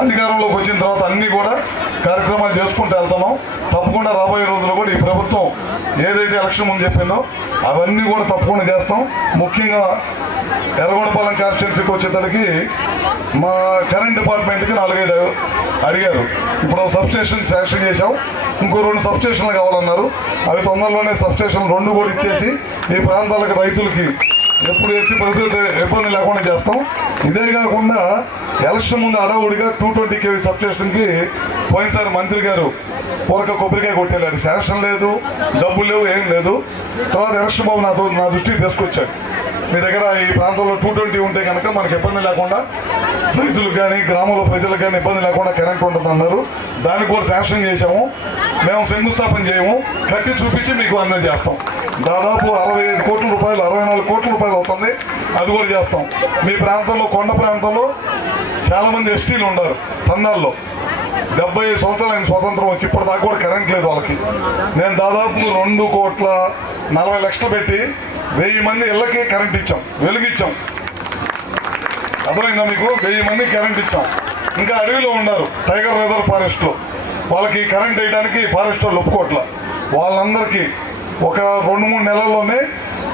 అధికారంలోకి వచ్చిన తర్వాత అన్ని కూడా కార్యక్రమాలు చేసుకుంటూ వెళ్తున్నాం. తప్పకుండా రాబోయే రోజుల్లో కూడా ఈ ప్రభుత్వం ఏదైతే ఎలక్షన్ ముందు చెప్పిందో అవన్నీ కూడా తప్పకుండా చేస్తాం. ముఖ్యంగా ఎర్రగొండపాలెం కాన్స్టిట్యున్సీకి వచ్చేసరికి మా కరెంట్ డిపార్ట్మెంట్కి నాలుగైదు అడిగారు. ఇప్పుడు సబ్స్టేషన్ శాంక్షన్ చేశాం. ఇంకో రెండు సబ్స్టేషన్లు కావాలన్నారు. అవి తొందరలోనే సబ్స్టేషన్ రెండు కూడా ఇచ్చేసి ఈ ప్రాంతాలకు రైతులకి ఎప్పుడు ఎత్తి పరిస్థితి ఇబ్బంది లేకుండా చేస్తాం. ఇదే కాకుండా ఎలక్షన్ ముందు అడవుడిగా టూ ట్వంటీ కేవీ సబ్స్టేషన్కి పోయినసారి మంత్రి గారు పూరక కొబ్బరికాయ కొట్టేలాడు శాంక్షన్ లేదు డబ్బులు లేవు ఏం లేదు. తర్వాత ఎలక్షన్ బాబు నాతో నా దృష్టికి తీసుకొచ్చాడు. మీ దగ్గర ఈ ప్రాంతంలో టూ ట్వంటీ ఉంటే కనుక మనకి ఇబ్బంది లేకుండా రైతులకు కానీ గ్రామంలో ప్రజలకు కానీ ఇబ్బంది లేకుండా కరెంట్ ఉంటుంది అన్నారు దానికి కూడా శాంక్షన్ చేసాము మేము శంకుస్థాపన చేయము. కట్టి చూపించి మీకు అందజేస్తాం. చేస్తాం దాదాపు అరవై ఐదు కోట్ల రూపాయలు అరవై నాలుగు కోట్ల రూపాయలు అవుతుంది. అది కూడా చేస్తాం. మీ ప్రాంతంలో కొండ ప్రాంతంలో చాలామంది ఎస్టీలు ఉన్నారు తన్నాల్లో. డెబ్బై ఐదు సంవత్సరాలు ఆయన స్వతంత్రం వచ్చి ఇప్పటిదాకా కూడా కరెంట్ లేదు వాళ్ళకి. నేను దాదాపు రెండు కోట్ల నలభై లక్షలు పెట్టి వెయ్యి మంది ఇళ్ళకి కరెంట్ ఇచ్చాం వెలుగిచ్చాం. అర్థమైందా మీకు? వెయ్యి మంది కరెంట్ ఇచ్చాం. ఇంకా అడవిలో ఉన్నారు టైగర్ రిజర్వ్ ఫారెస్ట్లో వాళ్ళకి కరెంట్ వేయడానికి ఫారెస్ట్ వాళ్ళు ఒప్పుకోట్ల వాళ్ళందరికీ ఒక రెండు మూడు నెలల్లోనే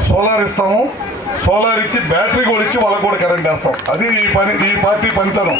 సోలార్ ఇస్తాము. సోలార్ ఇచ్చి బ్యాటరీ కూడా ఇచ్చి వాళ్ళకి కూడా కరెంట్ వేస్తాం. అది ఈ పని ఈ పార్టీ పనితనం.